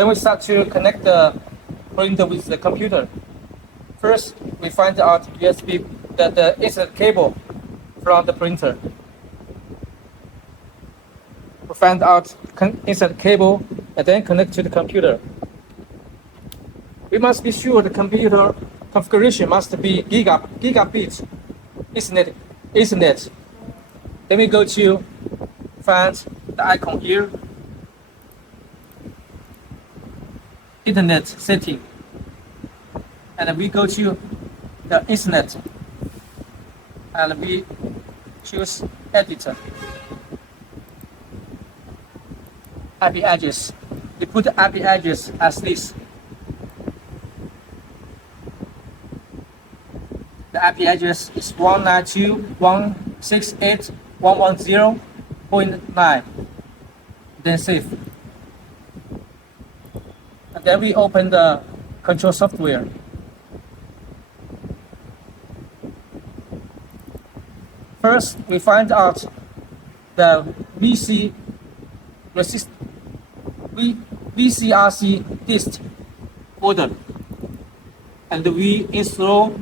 Then we start to connect the printer with the computer. First, we find out USB the Ethernet cable from the printer. We find out Ethernet cable and then connect to the computer. We must be sure the computer configuration must be gigabit Ethernet. Then we go to find the icon here, Internet setting, and we go to the Ethernet, and we choose editor, IP address. We put the IP address as this. The IP address is 192.168.110.9. Then save. And then we open the control software. First, we find out the VCRC disk folder, and we install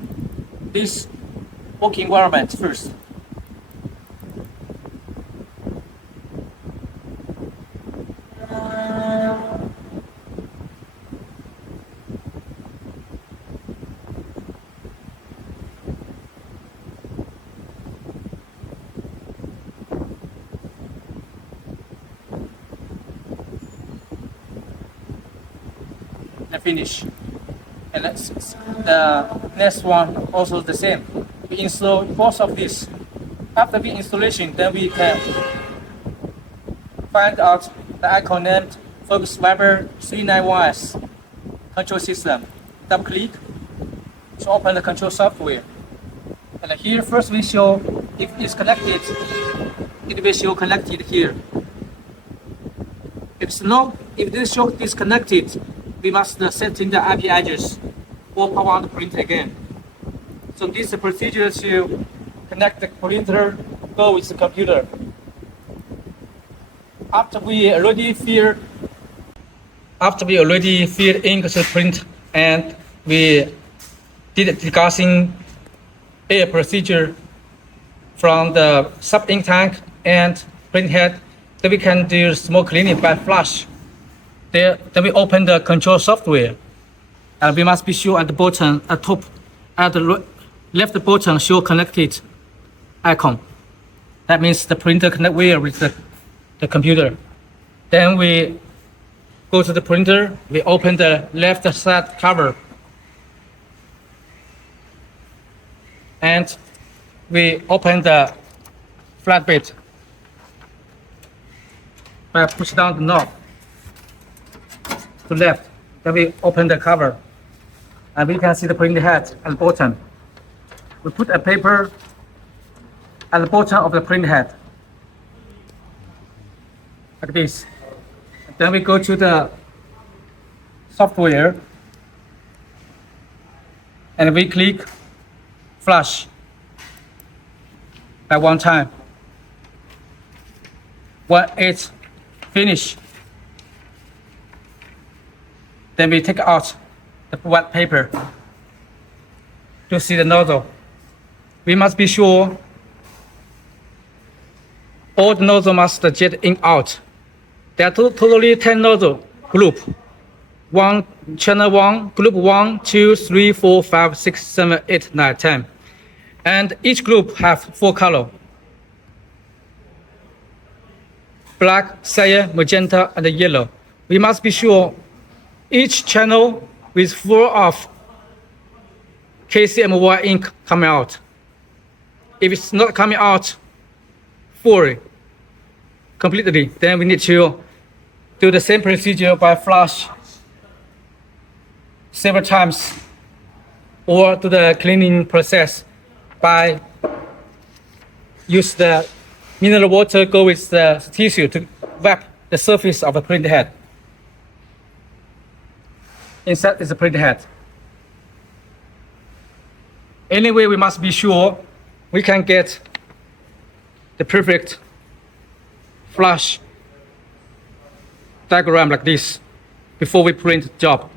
this working environment first. And finish. And the next one also the same. We install both of these. After the installation, then we can find out the icon named Focus Viber 391S control system. Double click to open the control software. And here first we show if it's connected. It will show connected here. If this show disconnected, we must set in the IP address or power on the printer again. So this is the procedure to connect the printer, go with the computer. After we already filled ink to print, and we did degassing air procedure from the sub-ink tank and print head, then we can do small cleaning by flush. Then we open the control software, and we must be sure at the bottom, at top, at the left bottom show connected icon. That means the printer connect well with the computer. Then we go to the printer, we open the left side cover, and we open the flatbed by push down the knob to left. Then we open the cover, and we can see the printer head at the bottom. We put a paper at the bottom of the print head, like this. Then we go to the software, and we click flush by one time. When it's finished, then we take out the white paper to see the nozzle. We must be sure all the nozzle must jet ink out. There are totally 10 nozzle group. Channel 1, group 1, 2, 3, 4, 5, 6, 7, 8, 9, 10. And each group have 4 colors: black, cyan, magenta, and yellow. We must be sure each channel with full of KCMY ink coming out. If it's not coming out fully, completely, then we need to do the same procedure by flush several times, or do the cleaning process by use the mineral water go with the tissue to wipe the surface of the printer head. Inside is the printer head. Anyway, we must be sure we can get the perfect flush diagram like this. before we print the job.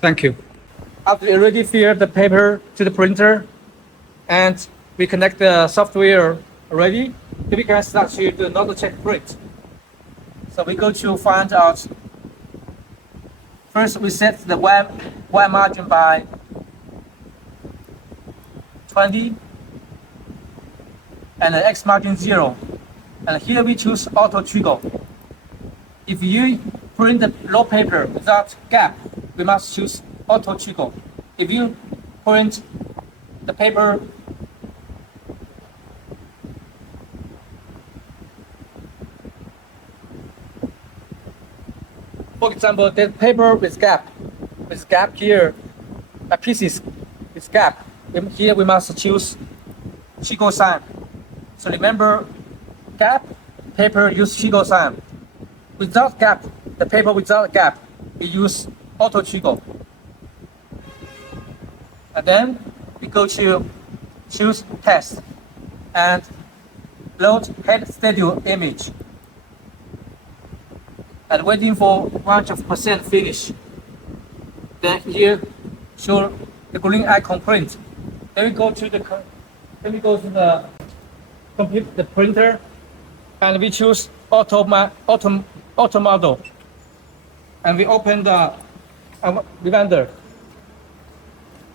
Thank you. After we already filled the paper to the printer and we connect the software already, then we can start to do another check print. So we go to find out. First, we set the Y margin by 20 and the X margin 0. And here we choose auto trigger. If you print the raw paper without gap, we must choose auto trigger. If you print the paper for example, the paper with gap here, pieces with gap. Here we must choose Chigo sign. So remember, gap, paper use Chigo sign. Without gap, the paper without gap, we use auto Chigo. And then we go to choose test and load head studio image. And waiting for 100% finish. Then here show the green icon print. Then we go to the the printer and we choose auto model. And we open the render.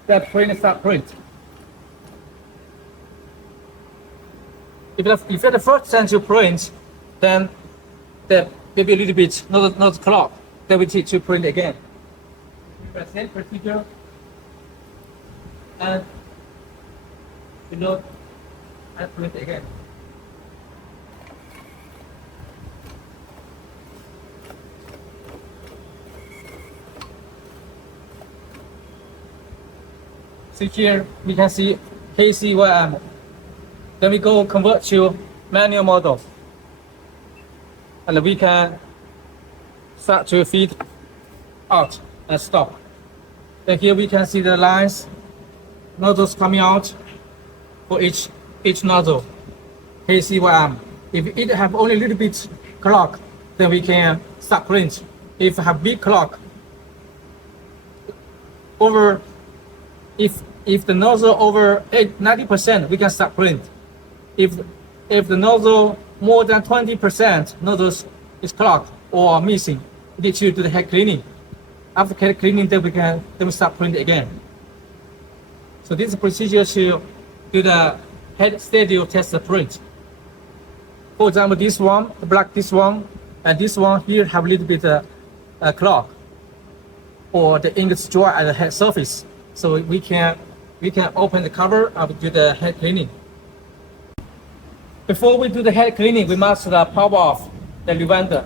That start print. If you're the first time to print, then the maybe a little bit not clock. Then we need to print again. Press same procedure and reload and print again. See here we can see KCYM. Then we go convert to manual model. And we can start to feed out and stop. Then here we can see the lines, nozzles coming out for each nozzle, KCYM. If it have only a little bit clock, then we can start print. If have big clock, if the nozzle over 90%, we can start print. If the nozzle more than 20% nozzles is clogged or missing, we need to do the head cleaning. After head cleaning, then we start printing again. So this is a procedure to do the head stereo test print. For example, this one, the black, this one, and this one here have a little bit clog, or the ink is dry at the head surface. So we can open the cover and do the head cleaning. Before we do the head cleaning, we must power off the lavender.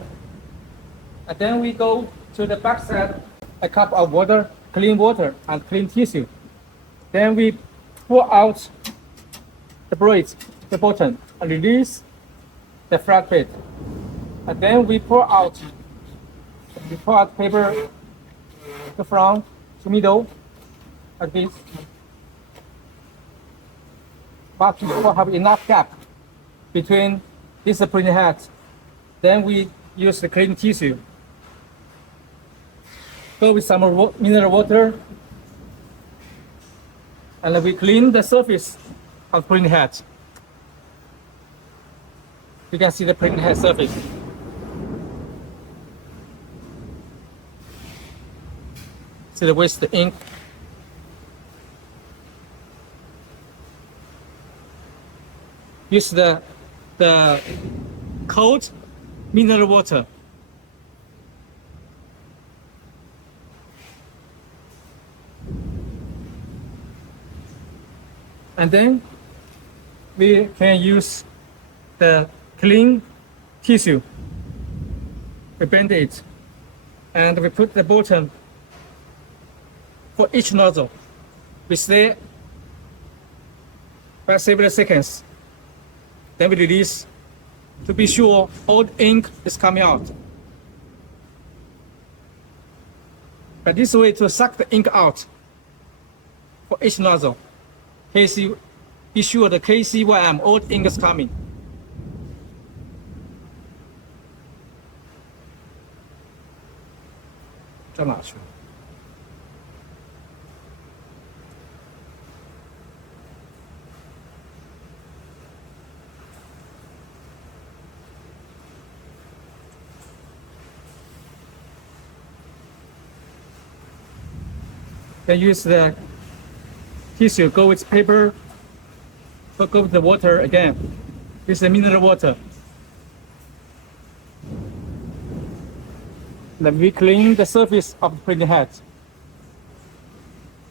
And then we go to the back side, a cup of water, clean water, and clean tissue. Then we pour out the braid, the bottom, and release the flat bit. And then we pour out paper, the front to middle, like this. But we will have enough gap between this printing head. Then we use the clean tissue. Go with some mineral water, and we clean the surface of printing head. You can see the printing head surface. See the waste the ink. Use the cold mineral water. And then we can use the clean tissue. We bend it and we put the bottom for each nozzle. We stay for several seconds. Then we release to be sure all the ink is coming out. But this way to suck the ink out for each nozzle. KCYM be sure the KCYM old ink is coming. Then use the tissue, go with paper, go with the water again. This is the mineral water. Then we clean the surface of the printing head.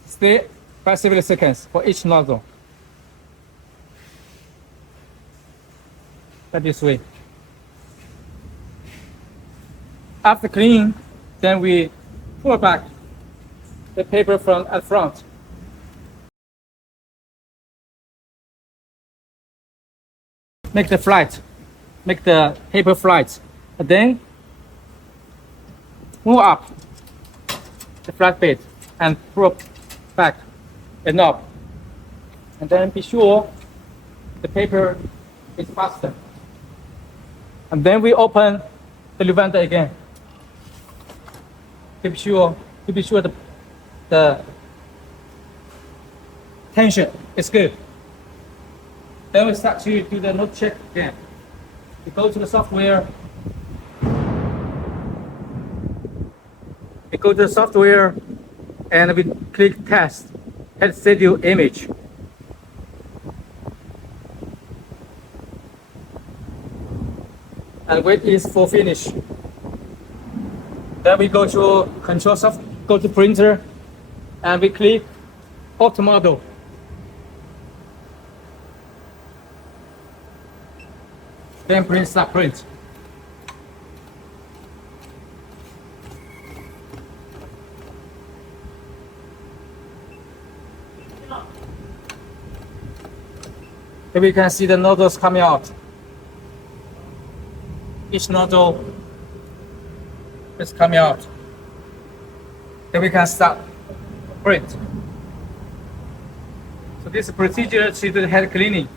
Stay 5 seconds for each nozzle. Like this way. After cleaning, then we pull back the paper from at front. Make the flat, make the paper flat, and then move up the flat bit and pull back the knob, and then be sure the paper is fastened. And then we open the levander again. To be sure the tension is good. Then we start to do the note check again. We go to the software. We go to the software and we click test, head schedule image. And wait is for finish. Then we go to control soft, go to printer, and we click auto model. Then print start print. Here we can see the nozzles coming out. Each nozzle is coming out. Then we can start print. So this is procedure to do the head cleaning.